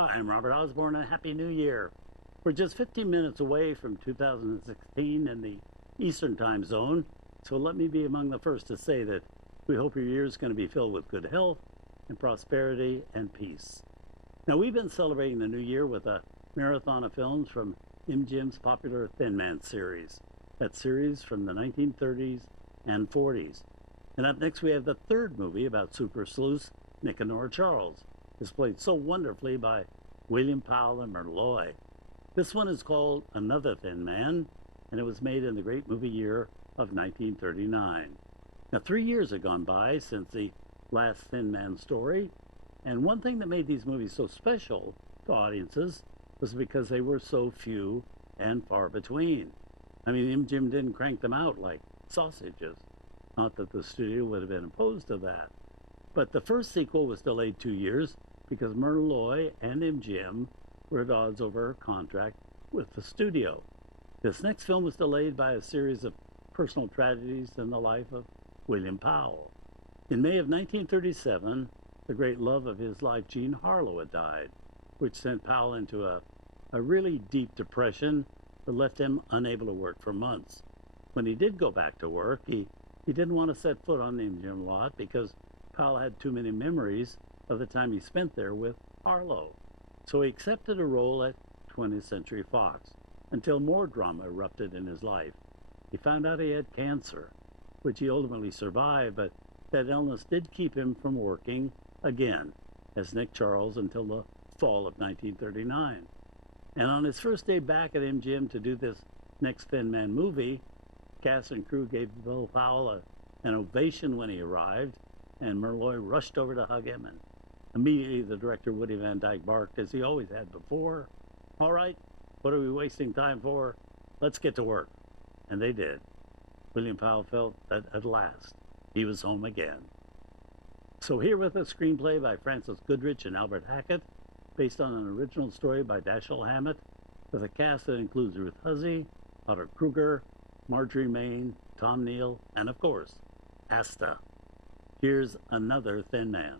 Hi, I'm Robert Osborne, and Happy New Year. We're just 15 minutes away from 2016 in the Eastern Time Zone, so let me be among the first to say that we hope your year is going to be filled with good health and prosperity and peace. Now, we've been celebrating the new year with a marathon of films from MGM's popular Thin Man series, that series from the 1930s and 40s. And up next, we have the third movie about super sleuths Nick and Nora Charles, is played so wonderfully by William Powell and Myrtle Loy. This one is called Another Thin Man, and it was made in the great movie year of 1939. Now, 3 years had gone by since the last Thin Man story, and one thing that made these movies so special to audiences was because they were so few and far between. I mean, MGM didn't crank them out like sausages. Not that the studio would have been opposed to that. But the first sequel was delayed 2 years because Myrtle Loy and MGM were at odds over her contract with the studio. This next film was delayed by a series of personal tragedies in the life of William Powell. In May of 1937, the great love of his life, Jean Harlow, had died, which sent Powell into a really deep depression that left him unable to work for months. When he did go back to work, he didn't want to set foot on the MGM lot because Powell had too many memories of the time he spent there with Harlow. So he accepted a role at 20th Century Fox until more drama erupted in his life. He found out he had cancer, which he ultimately survived, but that illness did keep him from working again as Nick Charles until the fall of 1939. And on his first day back at MGM to do this next Thin Man movie, cast and crew gave Bill Powell an ovation when he arrived, and Myrtle Loy rushed over to hug him, and immediately the director, Woody Van Dyke, barked, as he always had before, "All right, what are we wasting time for? Let's get to work." And they did. William Powell felt that at last he was home again. So here with a screenplay by Francis Goodrich and Albert Hackett, based on an original story by Dashiell Hammett, with a cast that includes Ruth Huzzy, Otto Kruger, Marjorie Main, Tom Neal, and of course, Asta. Here's Another Thin Man.